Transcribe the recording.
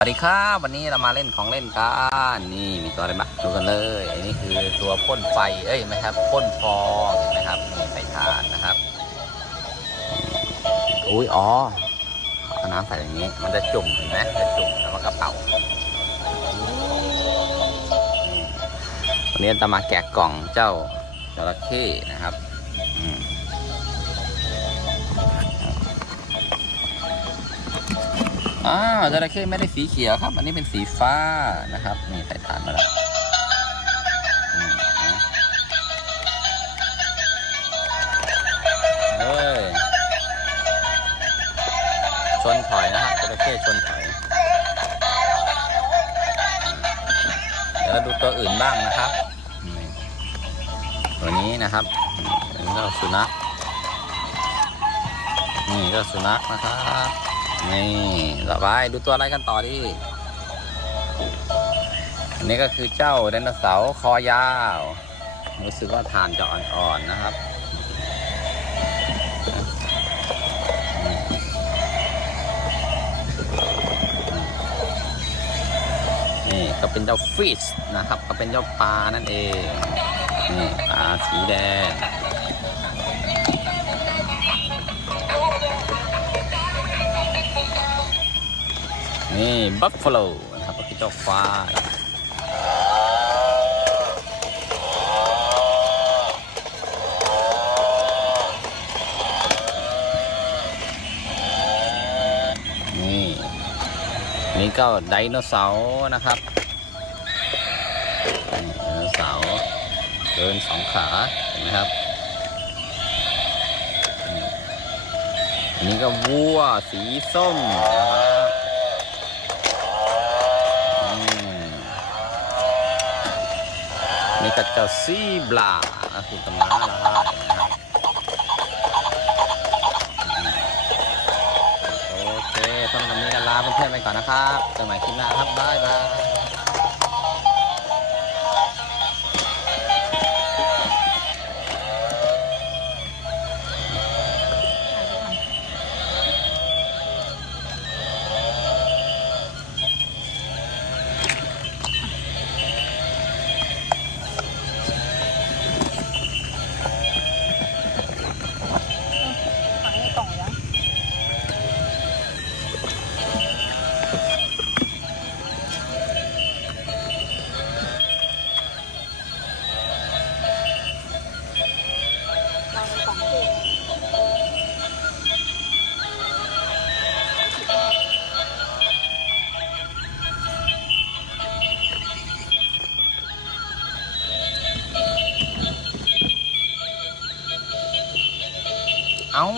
สวัสดีครับวันนี้เรามาเล่นของเล่นกันนี่มีตัวอะไรบ้างดูกันเลยอันนี้คือตัวพ่นไฟเอ้ยไม่ครับพ่นฟองเห็นไหมครับนี่ใส่ถ่านนะครับอุ้ยอ๋อเอาน้ำใส่อย่างนี้ มันจะจุ่มเห็นไหมจะจุ่มแล้วมันก็เป่าวันนี้จะมาแกะกล่องเจ้าจระเข้นะครับ อ่าจระเข้ไม่ได้สีเขียวครับ อันนี้เป็นสีฟ้านะครับ นี่ใส่ฐานมาแล้วอืมนะเฮ้ยชนถอยนะครับจระเข้ชนถอย เดี๋ยวเราดูตัวอื่นบ้างนะครับ ตัวนี้นะครับอันนี้ก็สุนัข นี่ก็สุนัขนะครับ นี่ต่อไปดูตัวอะไรกันต่อดิอันนี้ก็คือเจ้าไดโนเสาร์คอยาว รู้สึกว่าทานจะอ่อนๆนะครับ นี่ก็เป็นเจ้าฟิชนะครับ ก็เป็นเจ้าปลานั่นเอง นี่ปลาสีแดง นี่บัฟฟาโลนะครับก็คือเจ้าควายนี่นี่ก็ไดโนเสาร์นะครับไดโนเสาร์เดินสองขาเห็นไหมครับนี่อันนี้ก็วัวสีส้มนะครับ นี่ก็เจ้าซีบลาก็คือตำน้าลายนะครับโอเคสำหรับวันนี้ก็ลาเพื่อนๆไปก่อนนะครับเจอกันใหม่คลิปหน้าครับบ๊ายบาย เอ้า